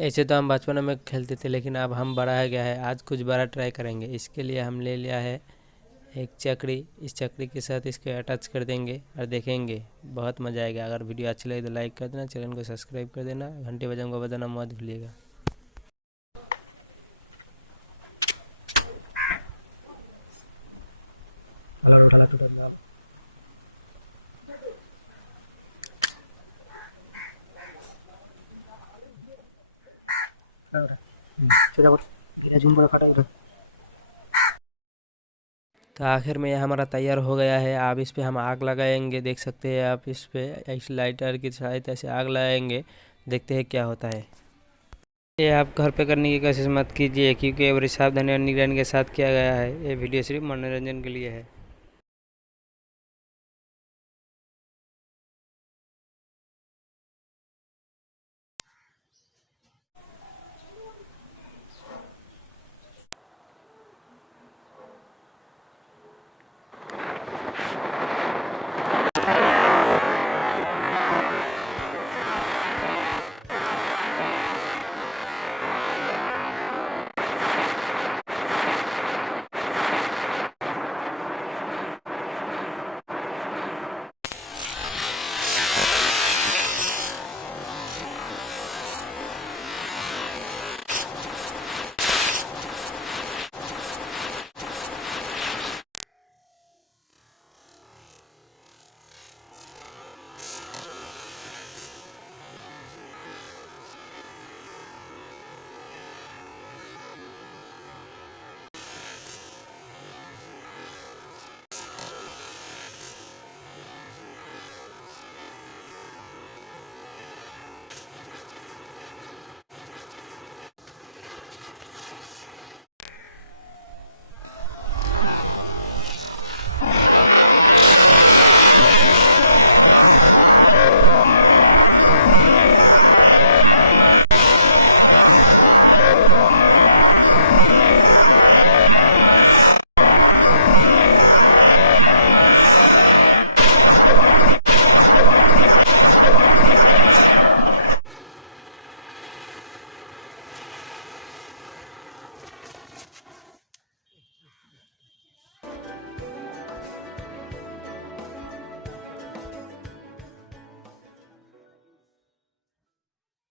ऐसे तो हम बचपन में खेलते थे, लेकिन अब हम बड़ा हो गया है, आज कुछ बड़ा ट्राई करेंगे। इसके लिए हम ले लिया है एक चक्री। इस चक्री के साथ इसको अटैच कर देंगे और देखेंगे, बहुत मज़ा आएगा। अगर वीडियो अच्छी लगे तो लाइक कर देना, चैनल को सब्सक्राइब कर देना, घंटे बजाने को बजाना मत भूलिएगा। तो आखिर में यह हमारा तैयार हो गया है। अब इस पे हम आग लगाएंगे, देख सकते हैं आप। इस पे इस लाइटर की सहायता से आग लगाएंगे, देखते हैं क्या होता है। ये आप घर पे करने की कोशिश मत कीजिए, क्योंकि ये बड़ी सावधानी और निगरानी के साथ किया गया है। ये वीडियो सिर्फ मनोरंजन के लिए है।